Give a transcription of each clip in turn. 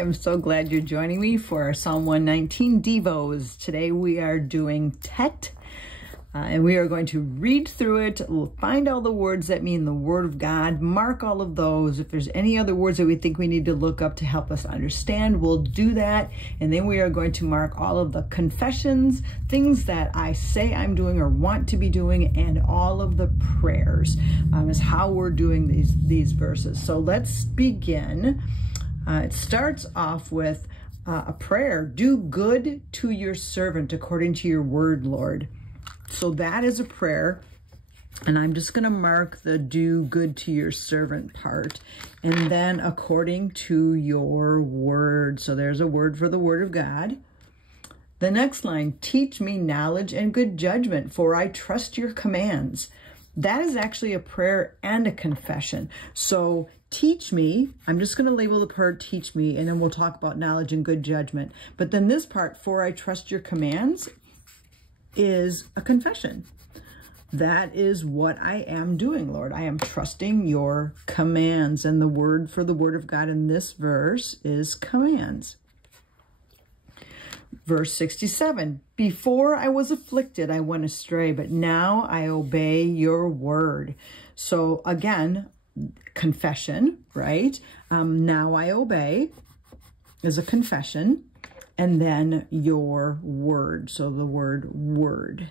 am so glad you're joining me for our Psalm 119 Devos. Today we are doing Teth, and we are going to read through it. We'll find all the words that mean the Word of God, mark all of those. If there's any other words that we think we need to look up to help us understand, we'll do that. And then we are going to mark all of the confessions, things that I say I'm doing or want to be doing, and all of the prayers is how we're doing these verses. So let's begin. It starts off with a prayer. Do good to your servant according to your word, Lord. So that is a prayer. And I'm just going to mark the do good to your servant part. And then according to your word. So there's a word for the word of God. The next line, teach me knowledge and good judgment, for I trust your commands. That is actually a prayer and a confession. So teach me, I'm just going to label the part teach me, and then we'll talk about knowledge and good judgment. But then this part, for I trust your commands, is a confession. That is what I am doing, Lord. I am trusting your commands. And the word for the word of God in this verse is commands. Verse 67, before I was afflicted, I went astray, but now I obey your word. So again, confession, right? Now I obey is a confession, and then your word. So the word.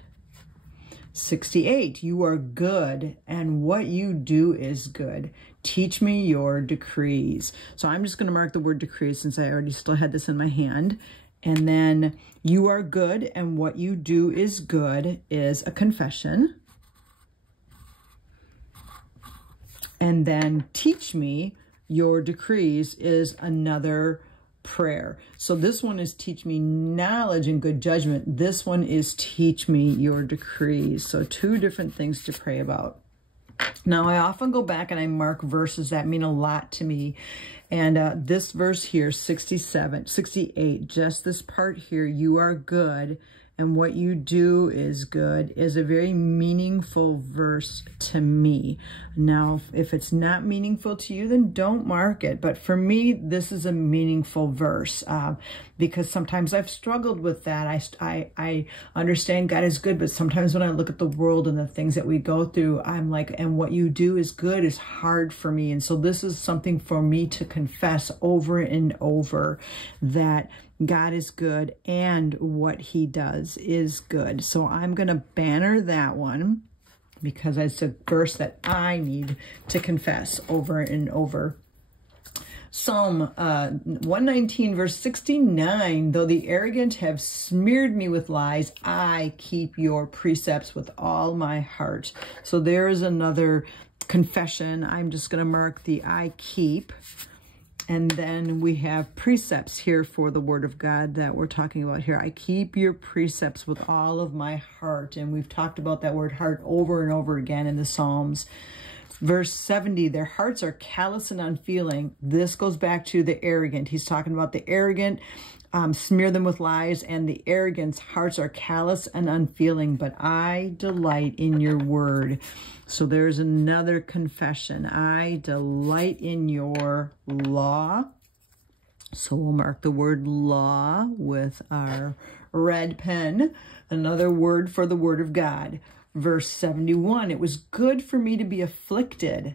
68, you are good, and what you do is good. Teach me your decrees. So I'm just going to mark the word decrees since I already still had this in my hand. And then you are good, and what you do is good is a confession. And then teach me your decrees is another prayer. So this one is teach me knowledge and good judgment. This one is teach me your decrees. So two different things to pray about. Now I often go back and I mark verses that mean a lot to me. And this verse here, 68, just this part here, you are good, and what you do is good, is a very meaningful verse to me. Now, if it's not meaningful to you, then don't mark it. But for me, this is a meaningful verse because sometimes I've struggled with that. I understand God is good, but sometimes when I look at the world and the things that we go through, I'm like, and what you do is good is hard for me. And so this is something for me to confess over and over, that God is good and what he does is good. So I'm going to banner that one because it's a verse that I need to confess over and over. Psalm 119 verse 69, though the arrogant have smeared me with lies, I keep your precepts with all my heart. So there is another confession. I'm just going to mark the I keep. And then we have precepts here for the word of God that we're talking about here. I keep your precepts with all of my heart. And we've talked about that word heart over and over again in the Psalms. Verse 70, their hearts are callous and unfeeling. This goes back to the arrogant. He's talking about the arrogant, smear them with lies, and the arrogant's hearts are callous and unfeeling, but I delight in your word. So there's another confession. I delight in your law. So we'll mark the word law with our red pen. Another word for the word of God. Verse 71, it was good for me to be afflicted.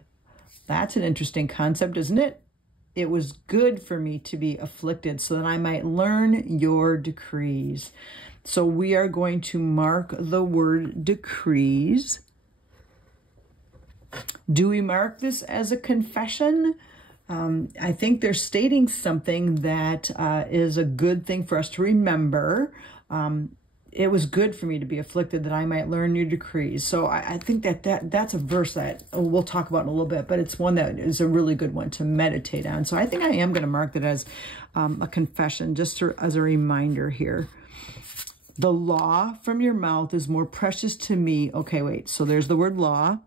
That's an interesting concept, isn't it? It was good for me to be afflicted so that I might learn your decrees. So we are going to mark the word decrees. Do we mark this as a confession? I think they're stating something that is a good thing for us to remember. It was good for me to be afflicted that I might learn your decrees. So I think that's a verse that we'll talk about in a little bit, but it's one that is a really good one to meditate on. So I think I am going to mark that as a confession, just as a reminder here. The law from your mouth is more precious to me. Okay, wait. So there's the word law.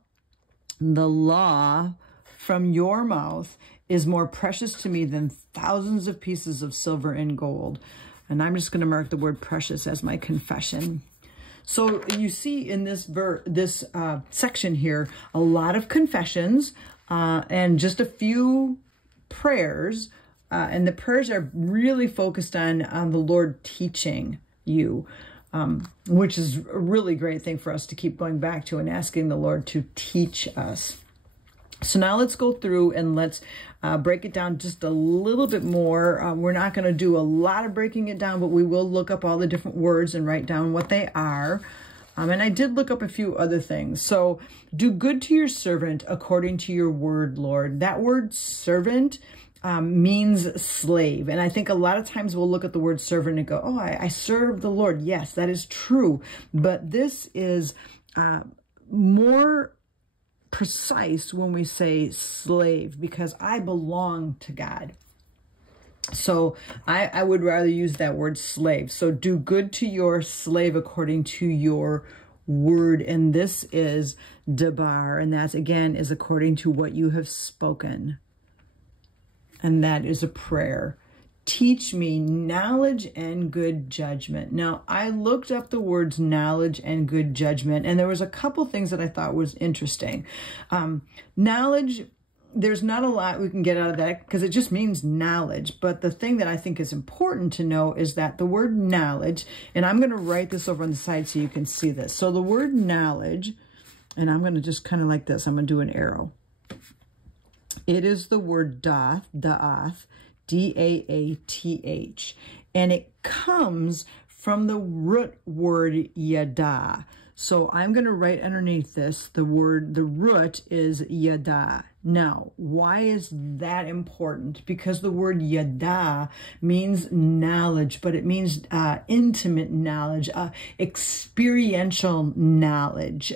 The law from your mouth is more precious to me than thousands of pieces of silver and gold. And I'm just going to mark the word precious as my confession. So you see in this section here, a lot of confessions and just a few prayers and the prayers are really focused on the Lord teaching you, which is a really great thing for us to keep going back to and asking the Lord to teach us. So now let's go through and let's break it down just a little bit more. We're not going to do a lot of breaking it down, but we will look up all the different words and write down what they are. And I did look up a few other things. So do good to your servant according to your word, Lord. That word servant means slave. And I think a lot of times we'll look at the word servant and go, oh, I serve the Lord. Yes, that is true. But this is more precise when we say slave, because I belong to God. So I would rather use that word slave. So do good to your slave according to your word. And this is debar. And that, again, is according to what you have spoken. And that is a prayer. Teach me knowledge and good judgment. Now, I looked up the words knowledge and good judgment, and there was a couple things that I thought was interesting. Knowledge, there's not a lot we can get out of that because it just means knowledge. But the thing that I think is important to know is that the word knowledge, and I'm going to write this over on the side so you can see this. So the word knowledge, and I'm going to just kind of like this. I'm going to do an arrow. It is the word daath, D-A-A-T-H, and it comes from the root word yada. So I'm going to write underneath this, the root is yada. Now, why is that important? Because the word yada means knowledge, but it means intimate knowledge, experiential knowledge.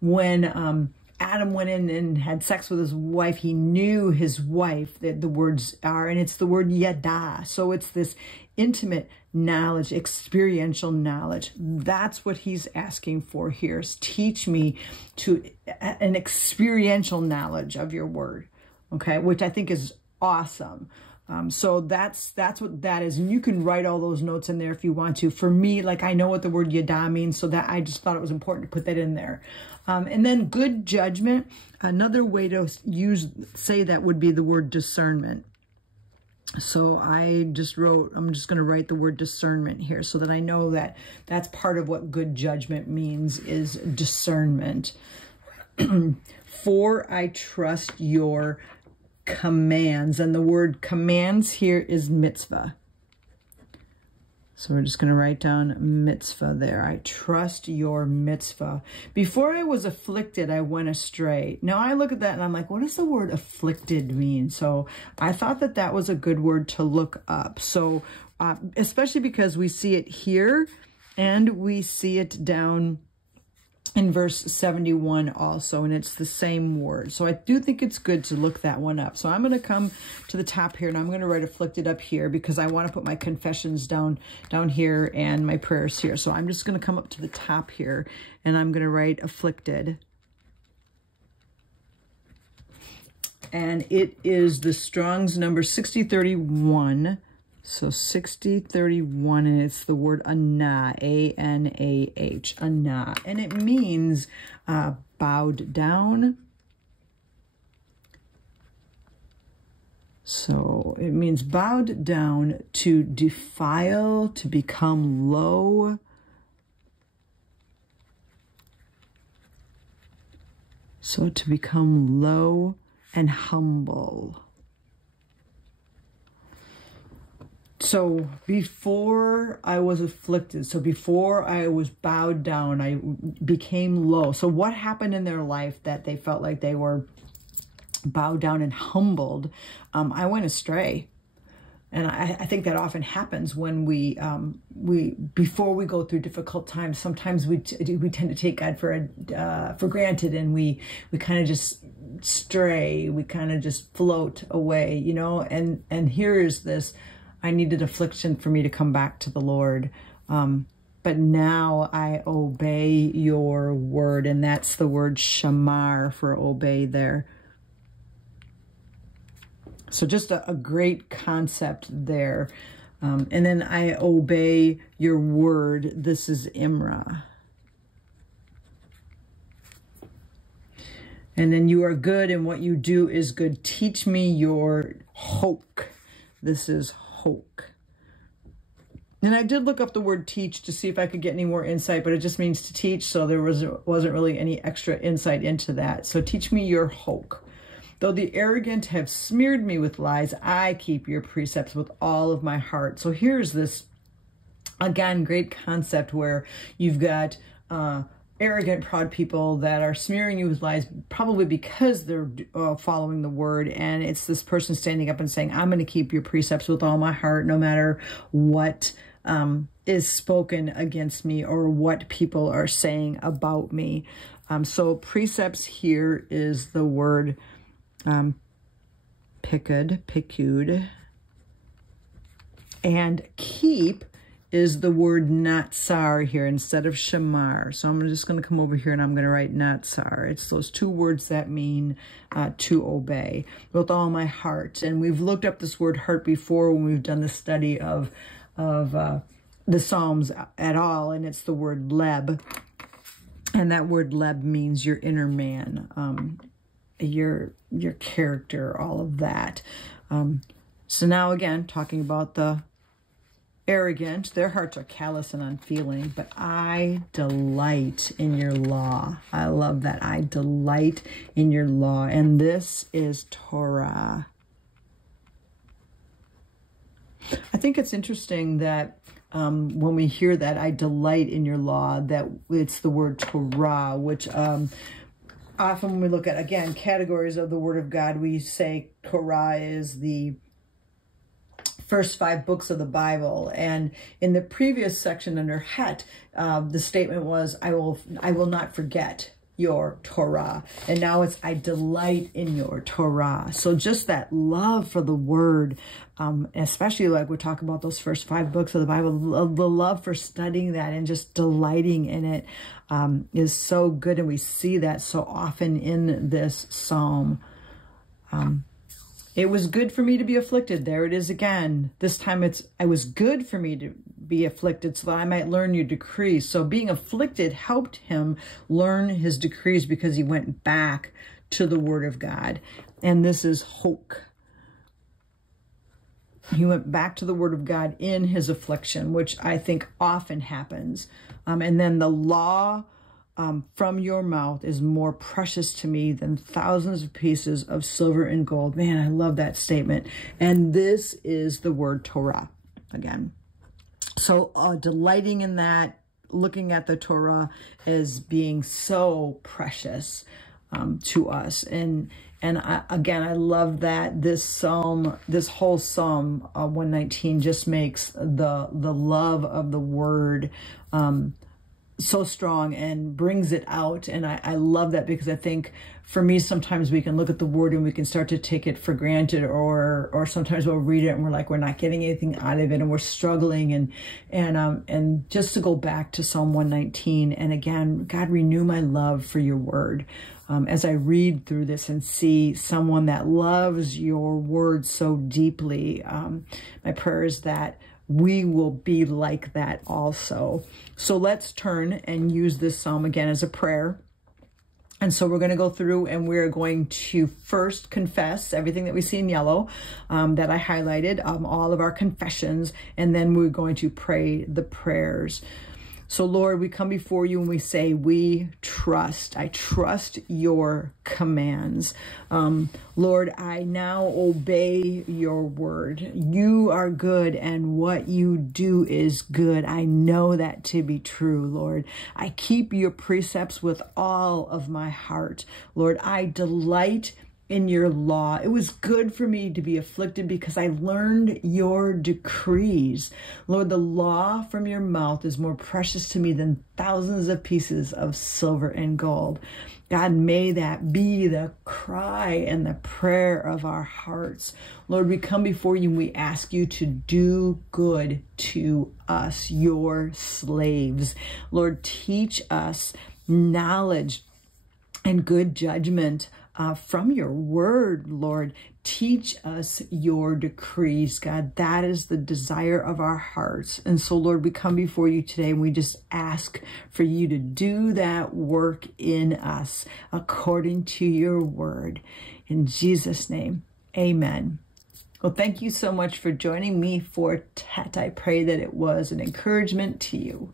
When Adam went in and had sex with his wife, he knew his wife, that the words are, and it's the word yada. So it's this intimate knowledge, experiential knowledge. That's what he's asking for here, is teach me to an experiential knowledge of your word, okay, which I think is awesome. So that's what that is. And you can write all those notes in there if you want to. For me, like, I know what the word yada means, so that I just thought it was important to put that in there. And then good judgment, another way to say that would be the word discernment. So I just wrote, I'm just going to write the word discernment here so that I know that that's part of what good judgment means, is discernment. For I trust your commands, and the word commands here is mitzvah. So we're just going to write down mitzvah there. I trust your mitzvah. Before I was afflicted, I went astray. Now I look at that and I'm like, what does the word afflicted mean? So I thought that that was a good word to look up. So especially because we see it here and we see it down in verse 71 also, and it's the same word. So I do think it's good to look that one up. So I'm going to come to the top here, and I'm going to write afflicted up here because I want to put my confessions down here and my prayers here. So I'm just going to come up to the top here, and I'm going to write afflicted. And it is the Strong's number 6031. So 6031, and it's the word anah, A-N-A-H, anah. And it means bowed down. So it means bowed down, to defile, to become low. So to become low and humble. So before I was afflicted, so before I was bowed down, I became low. So what happened in their life that they felt like they were bowed down and humbled? I went astray. And I think that often happens when before we go through difficult times. Sometimes we tend to take God for granted, and we kind of just stray. We kind of just float away, you know. And here is this. I needed affliction for me to come back to the Lord. But now I obey your word. And that's the word shamar for obey there. So just a great concept there. And then I obey your word. This is Imra. And then you are good, and what you do is good. Teach me your hope. This is hoke. And I did look up the word teach to see if I could get any more insight, but it just means to teach, so there wasn't really any extra insight into that. So teach me your hoke. Though the arrogant have smeared me with lies, I keep your precepts with all of my heart. So here's this, again, great concept where you've got arrogant, proud people that are smearing you with lies, probably because they're following the word. And it's this person standing up and saying, I'm going to keep your precepts with all my heart, no matter what is spoken against me or what people are saying about me. So precepts here is the word pikud, and keep is the word natsar here instead of shamar. So I'm just going to come over here and I'm going to write natsar. It's those two words that mean to obey with all my heart. And we've looked up this word heart before when we've done the study of the Psalms at all, and it's the word leb. And that word leb means your inner man, your character, all of that. So now again, talking about the arrogant, their hearts are callous and unfeeling, but I delight in your law. I love that. I delight in your law. And this is Torah. I think it's interesting that when we hear that, I delight in your law, that it's the word Torah, which often when we look at, again, categories of the Word of God, we say Torah is the first 5 books of the Bible. And in the previous section under Het, the statement was, I will not forget your Torah. And now it's, I delight in your Torah. So just that love for the word, especially like we talk about those first 5 books of the Bible, the love for studying that and just delighting in it is so good. And we see that so often in this psalm. It was good for me to be afflicted. There it is again. This time it was good for me to be afflicted so that I might learn your decrees. So being afflicted helped him learn his decrees because he went back to the Word of God. And this is hoke. He went back to the Word of God in his affliction, which I think often happens. And then the law from your mouth is more precious to me than thousands of pieces of silver and gold. Man, I love that statement. And this is the word Torah again. So delighting in that, looking at the Torah as being so precious to us. And again, I love that this psalm, this whole Psalm 119 just makes the love of the word so strong and brings it out. And I love that, because I think for me, sometimes we can look at the word and we can start to take it for granted, or sometimes we'll read it and we're like, we're not getting anything out of it and we're struggling. And just to go back to Psalm 119, and again, God, renew my love for your word. As I read through this and see someone that loves your word so deeply, my prayer is that we will be like that also. So let's turn and use this psalm again as a prayer. And so we're going to go through and we're going to first confess everything that we see in yellow that I highlighted, all of our confessions, and then we're going to pray the prayers. So Lord, we come before you and we say, we trust. I trust your commands. Lord, I now obey your word. You are good and what you do is good. I know that to be true, Lord. I keep your precepts with all of my heart. Lord, I delight in your law. It was good for me to be afflicted because I learned your decrees. Lord, the law from your mouth is more precious to me than thousands of pieces of silver and gold. God, may that be the cry and the prayer of our hearts. Lord, we come before you and we ask you to do good to us, your slaves. Lord, teach us knowledge and good judgment from your word, Lord. Teach us your decrees, God. That is the desire of our hearts. And so, Lord, we come before you today and we just ask for you to do that work in us according to your word. In Jesus' name, amen. Well, thank you so much for joining me for Teth. I pray that it was an encouragement to you.